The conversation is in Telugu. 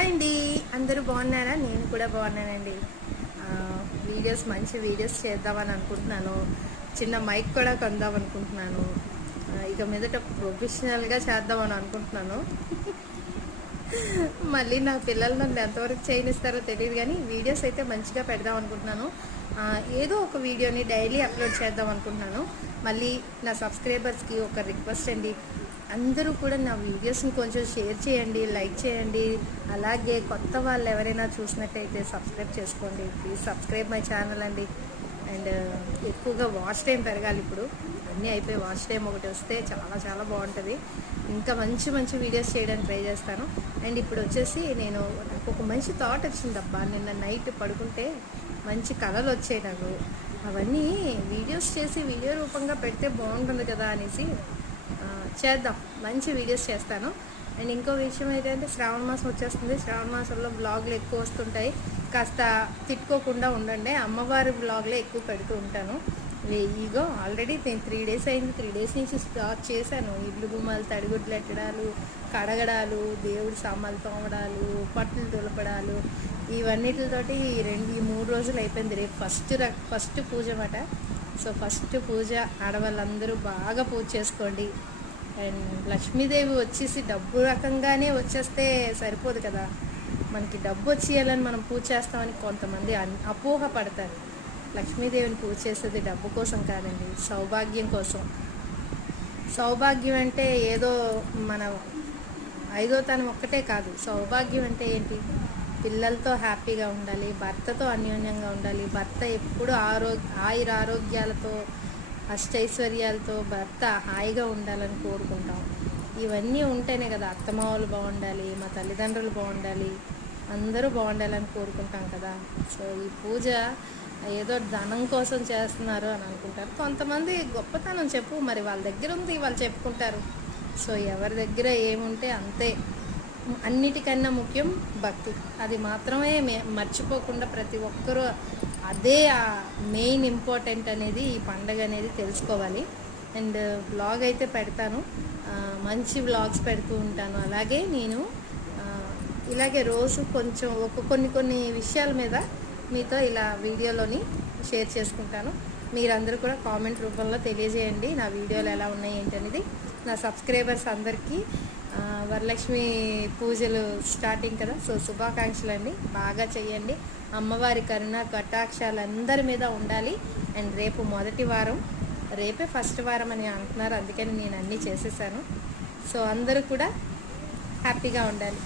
హాయ్ అండి, అందరూ బాగున్నారా? నేను కూడా బాగున్నానండి. మంచి వీడియోస్ చేద్దామని అనుకుంటున్నాను. చిన్న మైక్ కూడా కొందాం అనుకుంటున్నాను. ఇక మీదట ప్రొఫెషనల్గా చేద్దామని అనుకుంటున్నాను. మళ్ళీ నా పిల్లలు నన్ను ఎంతవరకు చేయనిస్తారో తెలియదు, కానీ వీడియోస్ అయితే మంచిగా పెడదాం అనుకుంటున్నాను. ఏదో ఒక వీడియోని డైలీ అప్లోడ్ చేద్దాం అనుకుంటున్నాను. మళ్ళీ నా సబ్స్క్రైబర్స్కి ఒక రిక్వెస్ట్ అండి, అందరూ కూడా నా వీడియోస్ని కొంచెం షేర్ చేయండి, లైక్ చేయండి. అలాగే కొత్త వాళ్ళు ఎవరైనా చూసినట్టయితే సబ్స్క్రైబ్ చేసుకోండి. ప్లీజ్ సబ్స్క్రైబ్ మై ఛానల్ అండి. అండ్ ఎక్కువగా వాచ్ టైం పెరగాలి. ఇప్పుడు అన్నీ అయిపోయి వాచ్ టైం ఒకటి వస్తే చాలా చాలా బాగుంటుంది. ఇంకా మంచి మంచి వీడియోస్ చేయడానికి ట్రై చేస్తాను. అండ్ ఇప్పుడు వచ్చేసి నాకు ఒక మంచి థాట్ వచ్చిందబ్బా. నిన్న నైట్ పడుకుంటే మంచి కళలు వచ్చాయి నాకు. అవన్నీ వీడియోస్ చేసి వీడియో రూపంగా పెడితే బాగుంటుంది కదా అనేసి చేద్దాం, మంచి వీడియోస్ చేస్తాను. అండ్ ఇంకో విషయం ఏంటంటే శ్రావణ మాసం వచ్చేస్తుంది. శ్రావణ మాసంలో బ్లాగులు ఎక్కువ వస్తుంటాయి. కాస్త తిట్టుకోకుండా ఉండండి. అమ్మవారి బ్లాగ్లే ఎక్కువ పెడుతూ ఉంటాను. ఈగో ఆల్రెడీ నేను 3 days అయింది. 3 days నుంచి స్టార్ట్ చేశాను. ఇల్లు గుమ్మాలు తడిగుడ్లు ఎట్టడాలు, కడగడాలు, దేవుడి సామాన్లు తోమడాలు, పట్టులు తులపడాలు, ఇవన్నిటితోటి ఈ 3 రోజులు అయిపోయింది. రేపు ఫస్ట్ పూజ అన్నమాట. సో ఫస్ట్ పూజ ఆడవాళ్ళందరూ బాగా పూజ చేసుకోండి. అండ్ లక్ష్మీదేవి వచ్చేసి డబ్బు రకంగానే వచ్చేస్తే సరిపోదు కదా, మనకి డబ్బు వచ్చేయాలని మనం పూజ చేస్తామని కొంతమంది అపోహ పడతారు. లక్ష్మీదేవిని పూజ చేసేది డబ్బు కోసం కాదండి, సౌభాగ్యం కోసం. సౌభాగ్యం అంటే ఏదో మన ఐదోతనం ఒక్కటే కాదు. సౌభాగ్యం అంటే ఏంటి? పిల్లలతో హ్యాపీగా ఉండాలి, భర్తతో అన్యోన్యంగా ఉండాలి, భర్త ఎప్పుడు ఆయురారోగ్యాలతో అష్టైశ్వర్యాలతో భర్త హాయిగా ఉండాలని కోరుకుంటాం. ఇవన్నీ ఉంటేనే కదా అత్తమామలు బాగుండాలి, మా తల్లిదండ్రులు బాగుండాలి, అందరూ బాగుండాలని కోరుకుంటాం కదా. సో ఈ పూజ ఏదో ధనం కోసం చేస్తున్నారు అని అనుకుంటారు కొంతమంది. గొప్పతనం చెప్పు, మరి వాళ్ళ దగ్గర ఉంది, వాళ్ళు చెప్పుకుంటారు. సో ఎవరి దగ్గర ఏముంటే అంతే. అన్నిటికన్నా ముఖ్యం భక్తి. అది మాత్రమే మర్చిపోకుండా ప్రతి ఒక్కరూ అదే మెయిన్ ఇంపార్టెంట్ అనేది ఈ పండగ అనేది తెలుసుకోవాలి. అండ్ బ్లాగ్ అయితే పెడతాను, మంచి బ్లాగ్స్ పెడుతూ ఉంటాను. అలాగే నేను ఇలాగే రోజు కొంచెం కొన్ని విషయాల మీద మీతో ఇలా వీడియోలోని షేర్ చేసుకుంటాను. మీరందరూ కూడా కామెంట్ రూపంలో తెలియజేయండి నా వీడియోలు ఎలా ఉన్నాయి ఏంటి అనేది. నా సబ్స్క్రైబర్స్ అందరికీ వరలక్ష్మి పూజలు స్టార్టింగ్ కదా, సో శుభాకాంక్షలు అండి. బాగా చెయ్యండి. అమ్మవారి కరుణ కటాక్షాలు అందరి మీద ఉండాలి. అండ్ రేపు మొదటి వారం, రేపే ఫస్ట్ వారం అని అంటున్నారు, అందుకని నేను అన్నీ చేసేసాను. సో అందరూ కూడా హ్యాపీగా ఉండాలి.